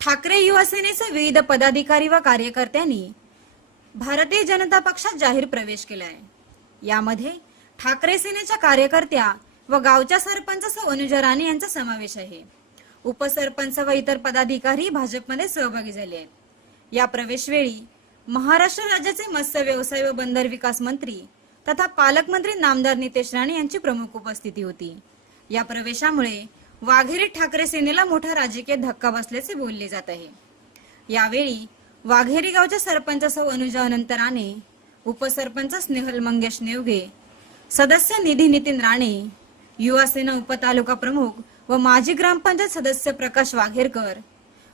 ठाकरे युवासेनेचे विविध पदाधिकारी व कार्यकर्त्यांनी भारतीय जनता पक्षात जाहीर प्रवेश केला आहे यामध्ये ठाकरे सेनेच्या कार्यकर्त्या व गावच्या सरपंच सौ अनुजा राणे यांचा समावेश आहे. उपसरपंच व इतर पदाधिकारी भाजपमध्ये सहभागी झाले आहेत. या प्रवेशवेळी महाराष्ट्र राज्याचे मत्स्य व्यवसाय व बंदर विकास मंत्री तथा पालकमंत्री नामदार नितेश राणे यांची प्रमुख उपस्थिती होती. या प्रवेशामुळे वाघेरी ठाकरे सेनेला मोठा राजकीय धक्का बसल्याचे बोलले जात आहे. यावेळी वाघेरी गावच्या सरपंच सौ अनुजा अनंत राणे उपसरपंच स्नेहल मंगेश नेवगे सदस्य निधी नितीन राणे युवा सेना उपतालुका प्रमुख व माजी ग्रामपंचायत सदस्य प्रकाश वाघेरकर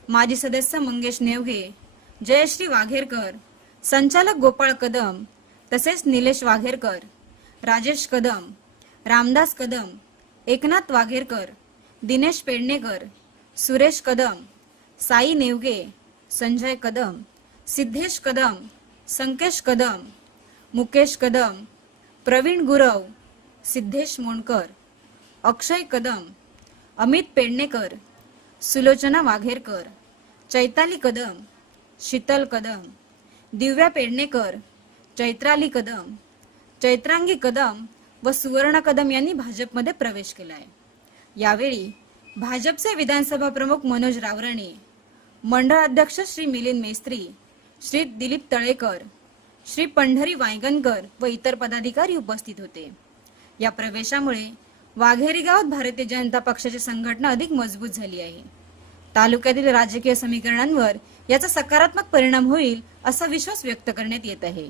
माजी सदस्य मंगेश नेवगे जयश्री वाघेरकर संचालक गोपाळ कदम तसेच निलेश वाघेरकर राजेश कदम रामदास कदम एकनाथ वाघेरकर दिनेश पेडणेकर सुरेश कदम साई नेवगे संजय कदम सिद्धेश कदम संकेश कदम मुकेश कदम प्रवीण गुरव सिद्धेश मोणकर अक्षय कदम अमित पेडणेकर सुलोचना वाघेरकर चैताली कदम शीतल कदम दिव्या पेडणेकर चैत्राली कदम चैत्रांगी कदम व सुवर्ण कदम यांनी भाजपमध्ये प्रवेश केला आहे यावेळी भाजपचे विधानसभा प्रमुख मनोज रावराणे मंडळ अध्यक्ष श्री मिलिंद मेस्त्री श्री दिलीप तळेकर श्री पंढरी वायगनकर व इतर पदाधिकारी उपस्थित होते. या प्रवेशामुळे वाघेरी गावात भारतीय जनता पक्षाची संघटना अधिक मजबूत झाली आहे. तालुक्यातील राजकीय समीकरणांवर याचा सकारात्मक परिणाम होईल असा विश्वास व्यक्त करण्यात येत आहे.